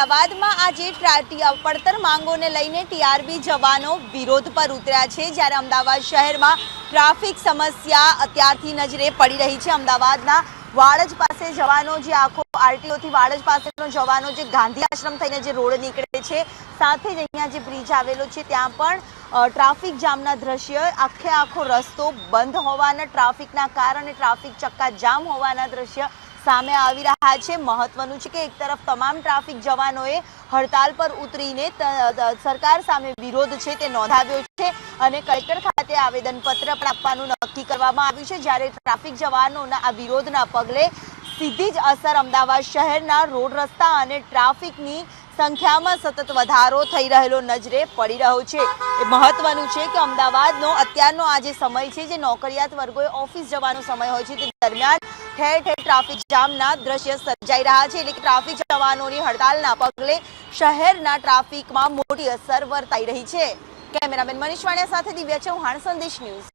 અમદાવાદમાં આજે પડતર માંગોને લઈને ટીઆરબી જવાનો વિરોધ પર ઉતર્યા છે। જ્યારે અમદાવાદ શહેરમાં ટ્રાફિક સમસ્યા અત્યારથી નજરે પડી રહી છે। અમદાવાદના વાડજ પાસે જવાનો જે આખો આરટીઓથી વાડજ પાસેનો જવાનો જે ગાંધી આશ્રમ થઈને જે રોડ નીકળે છે, સાથે જ અહીંયા જે બ્રિજ આવેલો છે ત્યાં પણ ટ્રાફિક જામના દ્રશ્ય, આખો રસ્તો બંધ હોવાના ટ્રાફિકના કારણે ટ્રાફિક ચક્કા જામ હોવાના દ્રશ્ય સામે આવી રહ્યા છે। મહત્વનું છે કે એક તરફ તમામ ટ્રાફિક જવાનોએ હડતાલ પર ઉતરીને સરકાર સામે વિરોધ છે તે નોંધાવ્યો છે અને કલેક્ટર ખાતે આવેદનપત્ર પણ આપવાનું નક્કી કરવામાં આવ્યું છે। જ્યારે ટ્રાફિક જવાનોના આ વિરોધના પગલે સીધી જ અસર અમદાવાદ શહેરના રોડ રસ્તા અને ટ્રાફિકની સંખ્યામાં સતત વધારો થઈ રહેલો નજરે પડી રહ્યો છે। એ મહત્વનું છે કે અમદાવાદનો અત્યારનો આ જે સમય છે, જે નોકરિયાત વર્ગોએ ઓફિસ જવાનો સમય હોય છે, તે દરમિયાન ઠેર ઠેર ટ્રાફિક જામના દ્રશ્ય સર્જાઈ રહ્યા છે। એટલે કે ટ્રાફિક જવાનોની હડતાલના પગલે શહેરના ટ્રાફિકમાં મોટી અસર વર્તાઈ રહી છે। કેમેરામેન મનીષ વાણિયા સાથે દિવ્યા ચૌહાણ, સંદેશ ન્યૂઝ।